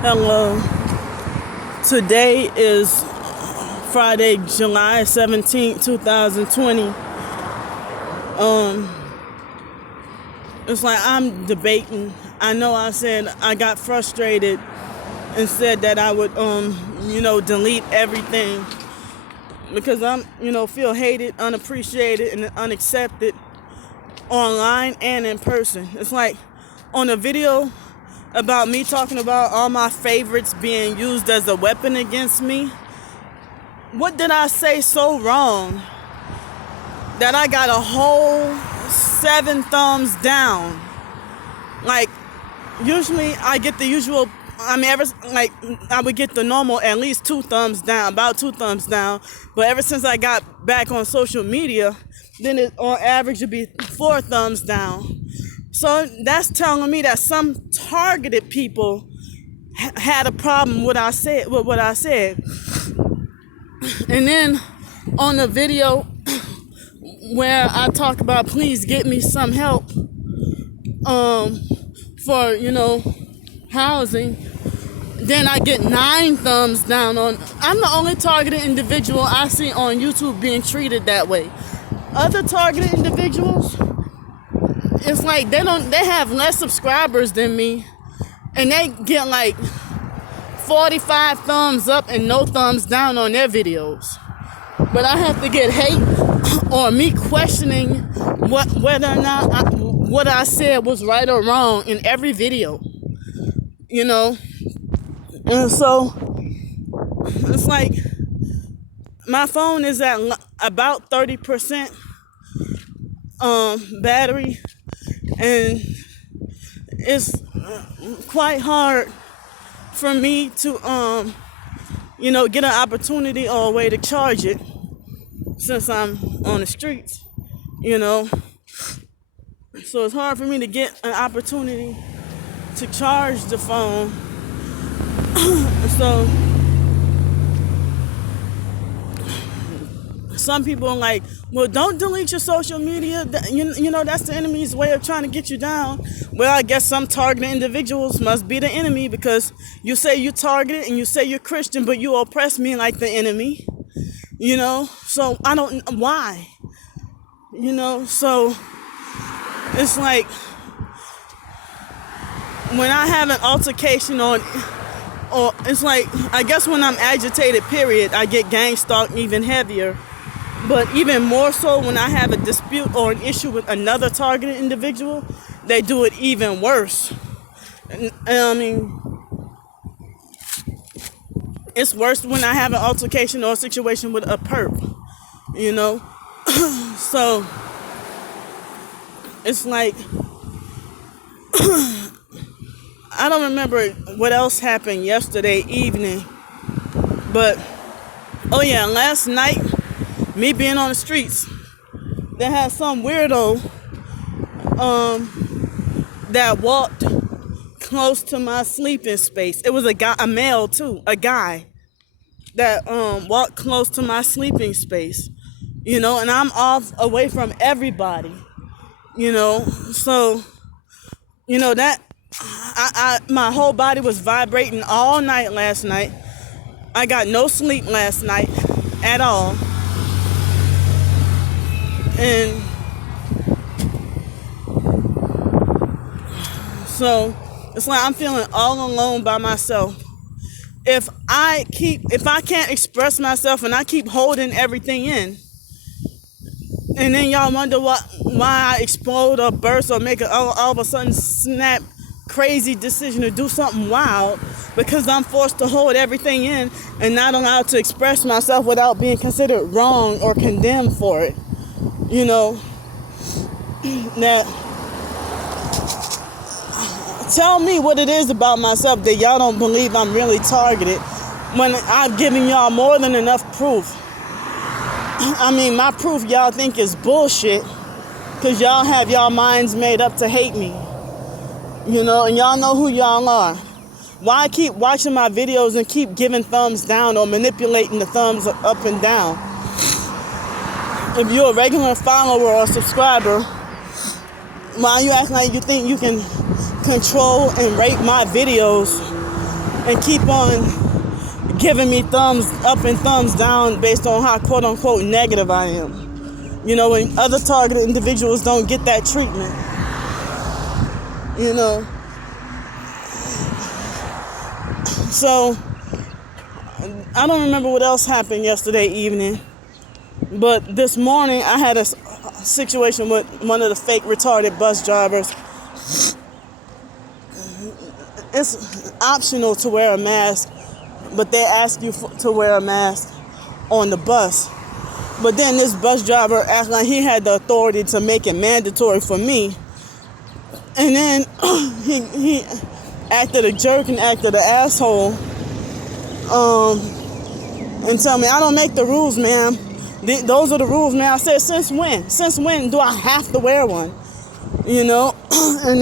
Hello. Today is Friday, July 17th, 2020. It's like I'm debating. I know I said I got frustrated and said that I would, delete everything because I'm, feel hated, unappreciated, and unaccepted online and in person. It's like on a video about me talking about all my favorites being used as a weapon against me. What did I say so wrong that I got a whole 7 thumbs down? Like, usually I get the usual, I would get the normal at least 2 thumbs down, about 2 thumbs down. But ever since I got back on social media, then it on average would be 4 thumbs down. So that's telling me that some targeted people had a problem with what I said. And then on the video where I talk about please get me some help for housing, then I get 9 thumbs down on. I'm the only targeted individual I see on YouTube being treated that way. Other targeted individuals, it's like they have less subscribers than me, and they get like 45 thumbs up and no thumbs down on their videos. But I have to get hate or me questioning whether or not what I said was right or wrong in every video, And so it's like my phone is at about 30% battery, and it's quite hard for me to get an opportunity or a way to charge it since I'm on the streets, so it's hard for me to get an opportunity to charge the phone. So some people are like, well, don't delete your social media. That's the enemy's way of trying to get you down. Well, I guess some targeted individuals must be the enemy because you say you're targeted and you say you're Christian, but you oppress me like the enemy, So I don't, why? So it's like when I have an altercation or it's like, I guess when I'm agitated, period, I get gang stalked even heavier. But even more so when I have a dispute or an issue with another targeted individual, they do it even worse. And I mean, it's worse when I have an altercation or a situation with a perp, So it's like, I don't remember what else happened yesterday evening, but, last night, me being on the streets, they had some weirdo that walked close to my sleeping space. It was a guy, a male too, a guy that walked close to my sleeping space, and I'm off away from everybody, so that my whole body was vibrating all night last night. I got no sleep last night at all. And so it's like I'm feeling all alone by myself. If I can't express myself and I keep holding everything in, and then y'all wonder why I explode or burst or make all of a sudden snap crazy decision to do something wild, because I'm forced to hold everything in and not allowed to express myself without being considered wrong or condemned for it. That tell me what it is about myself that y'all don't believe I'm really targeted when I've given y'all more than enough proof. I mean, my proof y'all think is bullshit because y'all have y'all minds made up to hate me, and y'all know who y'all are. Why keep watching my videos and keep giving thumbs down or manipulating the thumbs up and down? If you're a regular follower or subscriber, why you acting like you think you can control and rate my videos and keep on giving me thumbs up and thumbs down based on how quote unquote negative I am. You know, when other targeted individuals don't get that treatment. You know. So I don't remember what else happened yesterday evening, but this morning I had a situation with one of the fake retarded bus drivers. It's optional to wear a mask, but they ask you to wear a mask on the bus. But then this bus driver acted like he had the authority to make it mandatory for me. And then he acted a jerk and acted an asshole. And tell me, I don't make the rules, ma'am. Those are the rules, man. I said, since when? Since when do I have to wear one? You know? And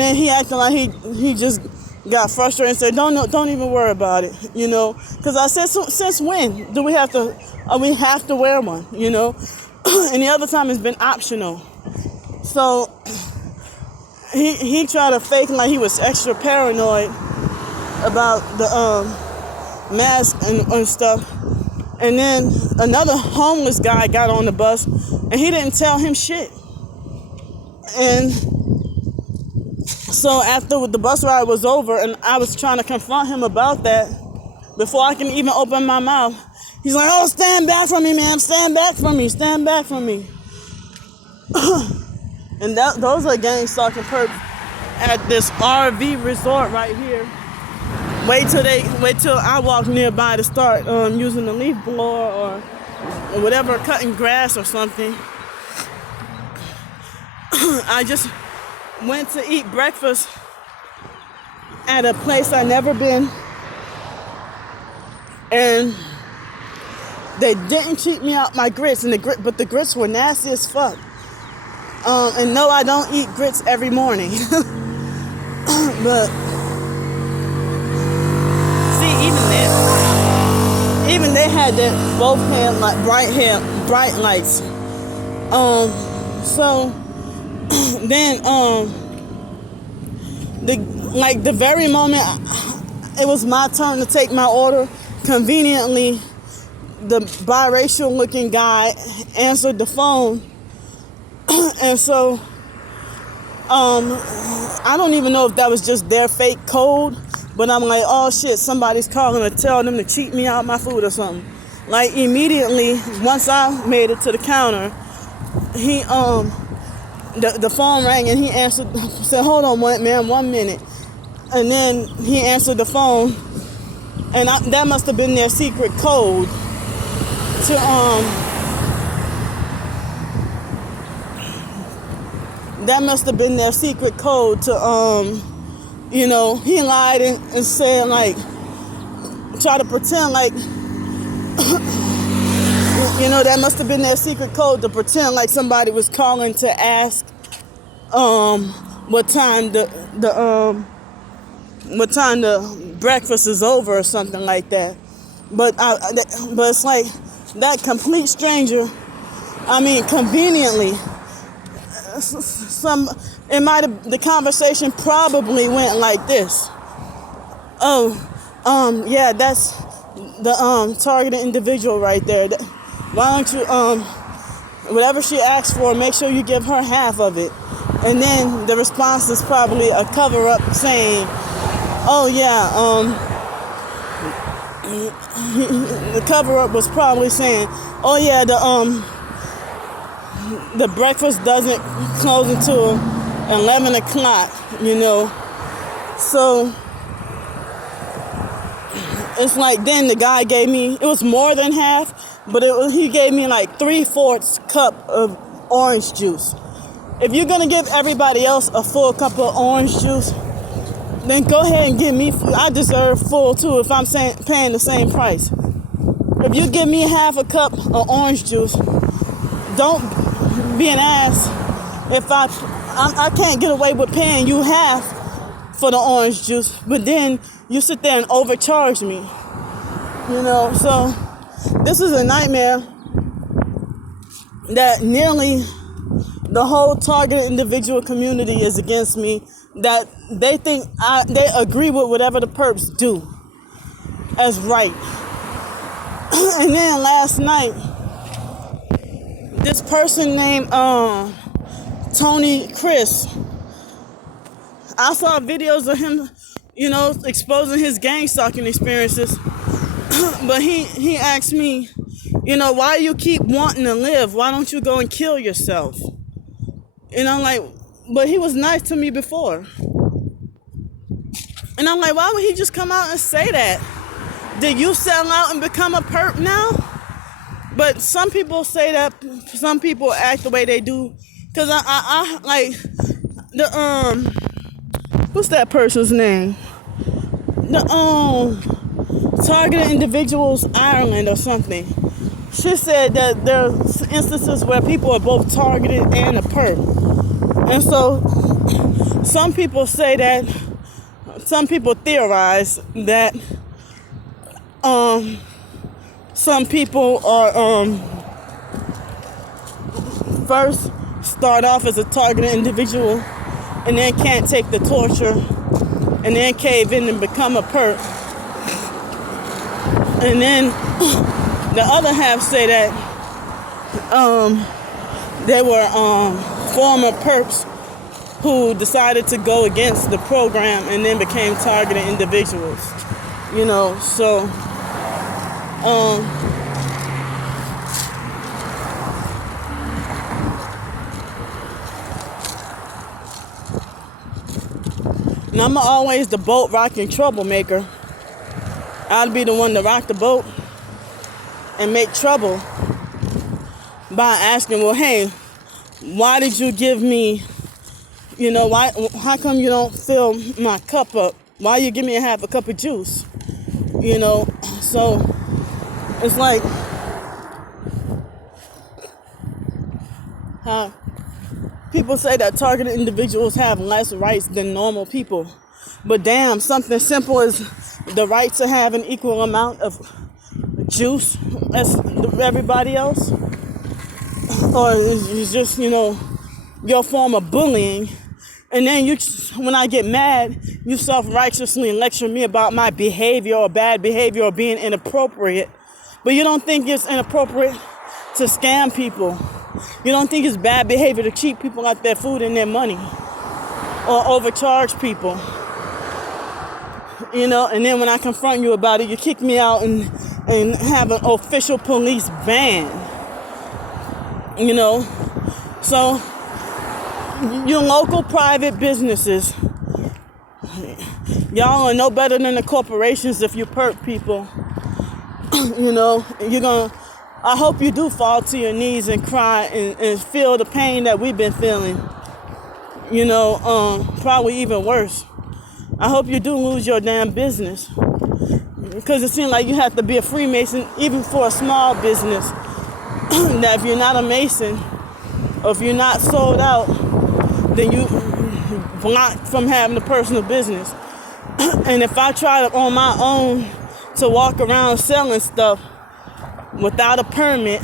then he acted like he just got frustrated and said, don't even worry about it, you know? Because I said, since when do we have to wear one, you know? And the other time it's been optional. So he tried to fake like he was extra paranoid about the mask and stuff. And then another homeless guy got on the bus and he didn't tell him shit. And so after the bus ride was over and I was trying to confront him about that, before I can even open my mouth, he's like, oh, stand back from me, man. Stand back from me. Stand back from me. And those are gang stalking perps at this RV resort right here. Wait till I walk nearby to start using the leaf blower or whatever, cutting grass or something. I just went to eat breakfast at a place I never been, and they didn't cheat me out my grits, but the grits were nasty as fuck. And no, I don't eat grits every morning, but see, even they had that both hand like bright lights. So then the very moment it was my turn to take my order, conveniently the biracial looking guy answered the phone. And so I don't even know if that was just their fake code, but I'm like, oh shit, somebody's calling to tell them to cheat me out my food or something. Like immediately once I made it to the counter, he the phone rang and he answered, said, hold on, man, 1 minute. And then he answered the phone, and that must have been their secret code to you know, he lied and said like, try to pretend like, you know, that must have been their secret code to pretend like somebody was calling to ask what time the breakfast is over or something like that. But it's like that complete stranger. I mean, conveniently, the conversation probably went like this. Oh, yeah, that's the targeted individual right there. Why don't you whatever she asks for, make sure you give her half of it. And then the response is probably a cover-up saying, oh yeah, the cover-up was probably saying, oh yeah, the breakfast doesn't close until 11 o'clock, you know. So it's like then the guy gave me, it was more than half, but he gave me like 3/4 cup of orange juice. If you're gonna give everybody else a full cup of orange juice, then go ahead and give me, I deserve full too if I'm paying the same price. If you give me half a cup of orange juice, don't be an ass if I can't get away with paying you half for the orange juice, but then you sit there and overcharge me. You know, so this is a nightmare that nearly the whole targeted individual community is against me. that they think they agree with whatever the perps do as right. And then last night, this person named Tony Chris, I saw videos of him, exposing his gang stalking experiences. But he asked me, why you keep wanting to live? Why don't you go and kill yourself? And I'm like, but he was nice to me before. And I'm like, why would he just come out and say that? Did you sell out and become a perp now? But some people say that, some people act the way they do. Cause I like what's that person's name? Targeted Individuals Ireland or something. She said that there are instances where people are both targeted and a perp. And so some people say that, some people theorize that some people are first start off as a targeted individual and then can't take the torture and then cave in and become a perp. And then the other half say that they were former perps who decided to go against the program and then became targeted individuals. So and I'm always the boat rocking troublemaker. I'll be the one to rock the boat and make trouble by asking, well, hey, why did you give me, how come you don't fill my cup up? Why you give me half a cup of juice? So it's like how people say that targeted individuals have less rights than normal people. But damn, something simple as the right to have an equal amount of juice as everybody else, or it's just your form of bullying, and then when I get mad, you self-righteously lecture me about my behavior or bad behavior or being inappropriate, but you don't think it's inappropriate to scam people. You don't think it's bad behavior to cheat people out their food and their money or overcharge people. And then when I confront you about it, you kick me out and have an official police ban. So your local private businesses, y'all are no better than the corporations if you perp people. I hope you do fall to your knees and cry and feel the pain that we've been feeling. Probably even worse. I hope you do lose your damn business, because it seems like you have to be a Freemason even for a small business. That if you're not a Mason, or if you're not sold out, then you blocked from having a personal business. And if I try to on my own to walk around selling stuff without a permit,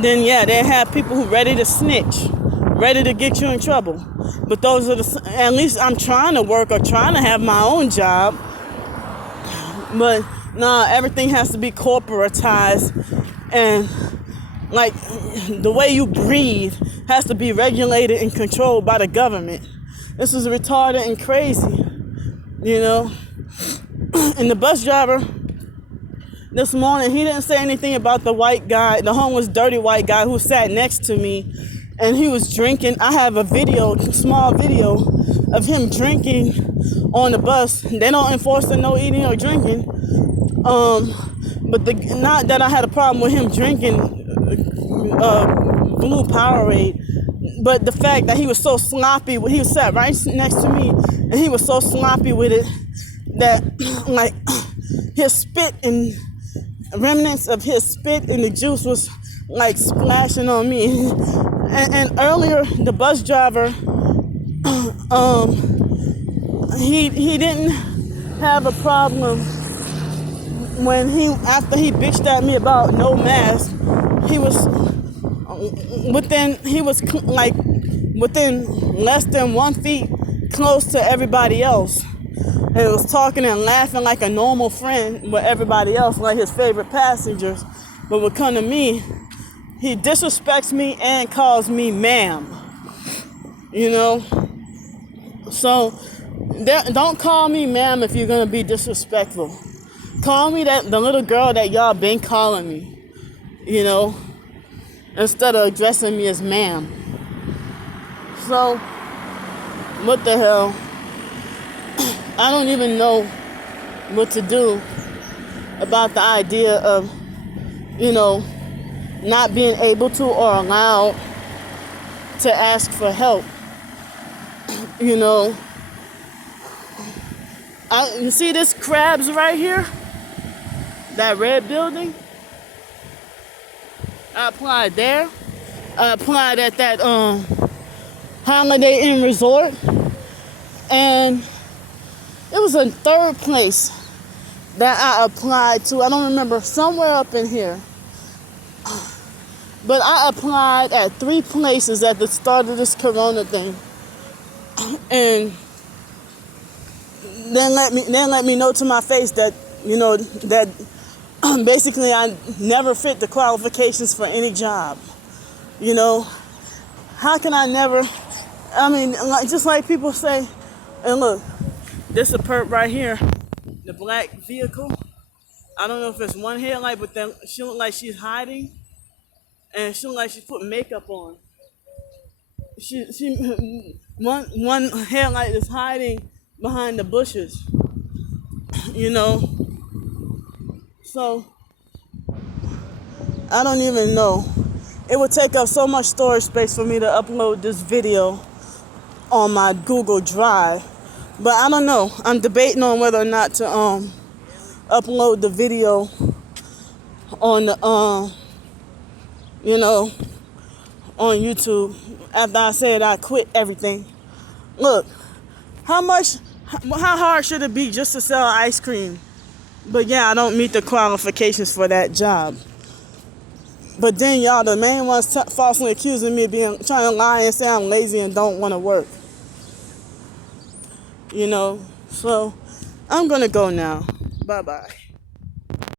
then yeah, they have people who ready to snitch, ready to get you in trouble. But those are at least I'm trying to work or trying to have my own job. But nah, everything has to be corporatized, and like the way you breathe has to be regulated and controlled by the government. This is retarded and crazy, And the bus driver this morning, he didn't say anything about the white guy, the homeless, dirty white guy who sat next to me, and he was drinking. I have a small video of him drinking on the bus. They don't enforce the no eating or drinking. But not that I had a problem with him drinking blue Powerade, but the fact that he was so sloppy. He sat right next to me, and he was so sloppy with it that like his spit and remnants of his spit and the juice was like splashing on me. And earlier, the bus driver, he didn't have a problem when after he bitched at me about no mask. Within less than 1 feet close to everybody else. And was talking and laughing like a normal friend with everybody else, like his favorite passengers. But would come to me, he disrespects me and calls me ma'am. You know? So, don't call me ma'am if you're going to be disrespectful. Call me the little girl that y'all been calling me. You know? Instead of addressing me as ma'am. So, what the hell? I don't even know what to do about the idea of, not being able to or allowed to ask for help. You see this crabs right here? That red building? I applied there. I applied at that Holiday Inn Resort. And it was a third place that I applied to. I don't remember, somewhere up in here. But I applied at 3 places at the start of this corona thing. And then let me know to my face that, that basically I never fit the qualifications for any job. How can I never, just like people say, and look, this a perp right here, the black vehicle. I don't know if it's one headlight, but then she look like she's hiding, and she look like she put makeup on. One headlight is hiding behind the bushes, So I don't even know. It would take up so much storage space for me to upload this video on my Google Drive. But I don't know. I'm debating on whether or not to upload the video on the on YouTube after I said I quit everything. Look, how hard should it be just to sell ice cream? But yeah, I don't meet the qualifications for that job. But then y'all, the main ones falsely accusing me of trying to lie and say I'm lazy and don't want to work. So I'm gonna go now. Bye-bye.